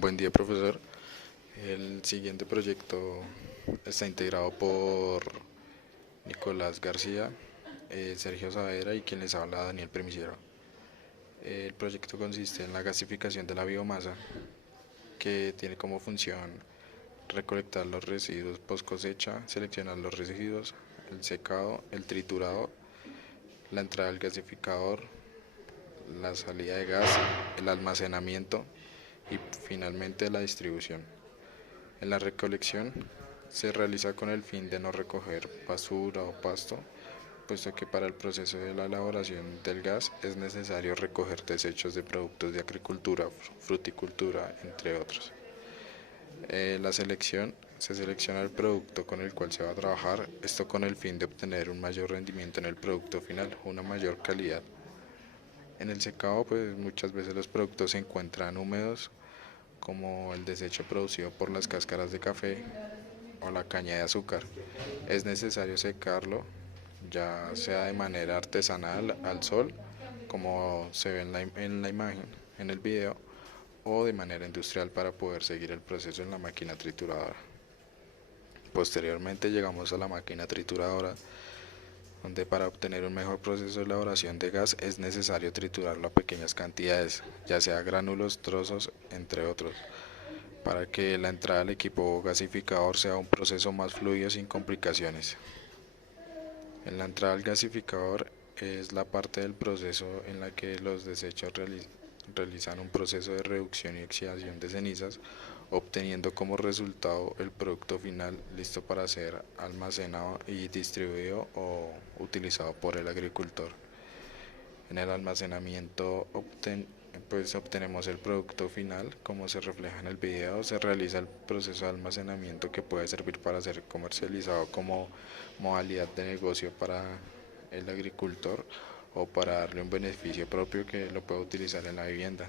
Buen día, profesor. El siguiente proyecto está integrado por Nicolás García, Sergio Saavedra y quien les habla, Daniel Primiciero. El proyecto consiste en la gasificación de la biomasa, que tiene como función recolectar los residuos post cosecha, seleccionar los residuos, el secado, el triturado, la entrada del gasificador, la salida de gas, el almacenamiento y finalmente la distribución. En la recolección se realiza con el fin de no recoger basura o pasto, puesto que para el proceso de la elaboración del gas es necesario recoger desechos de productos de agricultura, fruticultura, entre otros. La selección: se selecciona el producto con el cual se va a trabajar, esto con el fin de obtener un mayor rendimiento en el producto final, una mayor calidad. En el secado, pues muchas veces los productos se encuentran húmedos, como el desecho producido por las cáscaras de café o la caña de azúcar. Es necesario secarlo, ya sea de manera artesanal al sol, como se ve en la imagen, en el video, o de manera industrial para poder seguir el proceso en la máquina trituradora. Posteriormente llegamos a la máquina trituradora, donde para obtener un mejor proceso de elaboración de gas es necesario triturarlo a pequeñas cantidades, ya sea gránulos, trozos, entre otros, para que la entrada al equipo gasificador sea un proceso más fluido sin complicaciones. En la entrada al gasificador es la parte del proceso en la que los desechos realizan un proceso de reducción y oxidación de cenizas, obteniendo como resultado el producto final listo para ser almacenado y distribuido o utilizado por el agricultor. En el almacenamiento obtenemos el producto final, como se refleja en el video. Se realiza el proceso de almacenamiento, que puede servir para ser comercializado como modalidad de negocio para el agricultor o para darle un beneficio propio que lo pueda utilizar en la vivienda.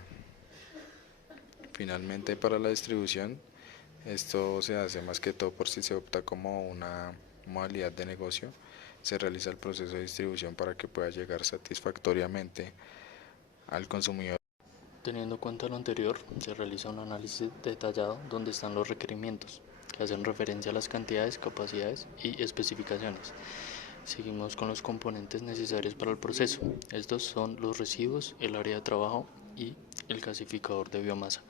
Finalmente, para la distribución, esto se hace más que todo por si se opta como una modalidad de negocio. Se realiza el proceso de distribución para que pueda llegar satisfactoriamente al consumidor. Teniendo en cuenta lo anterior, se realiza un análisis detallado donde están los requerimientos, que hacen referencia a las cantidades, capacidades y especificaciones. Seguimos con los componentes necesarios para el proceso. Estos son los residuos, el área de trabajo y el gasificador de biomasa.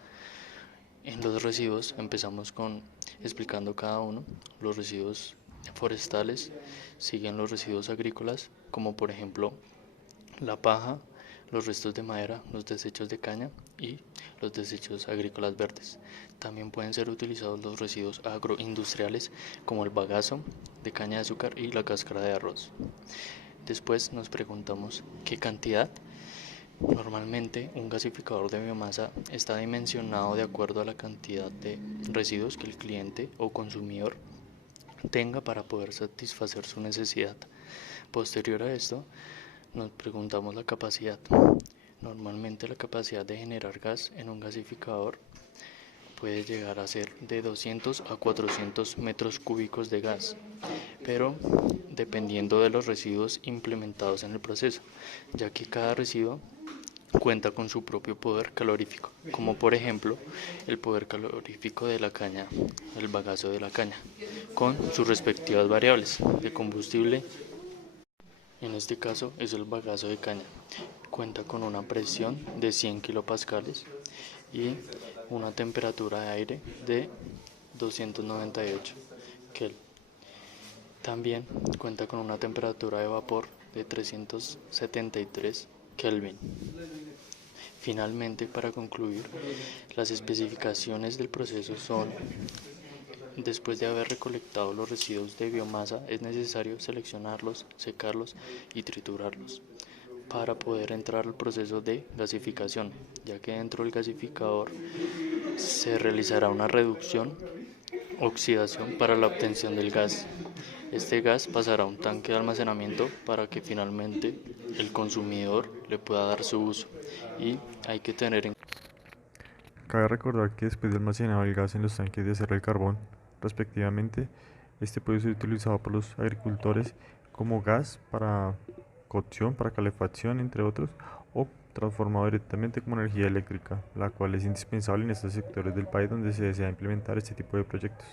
En los residuos empezamos con explicando cada uno. Los residuos forestales siguen los residuos agrícolas, como por ejemplo la paja, los restos de madera, los desechos de caña y los desechos agrícolas verdes. También pueden ser utilizados los residuos agroindustriales, como el bagazo de caña de azúcar y la cáscara de arroz. Después nos preguntamos qué cantidad. Normalmente un gasificador de biomasa está dimensionado de acuerdo a la cantidad de residuos que el cliente o consumidor tenga para poder satisfacer su necesidad. Posterior a esto, nos preguntamos la capacidad. Normalmente la capacidad de generar gas en un gasificador puede llegar a ser de 200 a 400 metros cúbicos de gas, pero dependiendo de los residuos implementados en el proceso, ya que cada residuo cuenta con su propio poder calorífico, como por ejemplo el poder calorífico de la caña, el bagazo de la caña, con sus respectivas variables de combustible. En este caso es el bagazo de caña. Cuenta con una presión de 100 kilopascales y una temperatura de aire de 298 Kelvin. También cuenta con una temperatura de vapor de 373 Kelvin. Finalmente, para concluir, las especificaciones del proceso son: después de haber recolectado los residuos de biomasa, es necesario seleccionarlos, secarlos y triturarlos para poder entrar al proceso de gasificación, ya que dentro del gasificador se realizará una reducción, oxidación para la obtención del gas. Este gas pasará a un tanque de almacenamiento para que finalmente el consumidor le pueda dar su uso. Y hay que tener en Cabe recordar que después de almacenar el gas en los tanques de acero y carbón, respectivamente, este puede ser utilizado por los agricultores como gas para cocción, para calefacción, entre otros, o transformado directamente como energía eléctrica, la cual es indispensable en estos sectores del país donde se desea implementar este tipo de proyectos.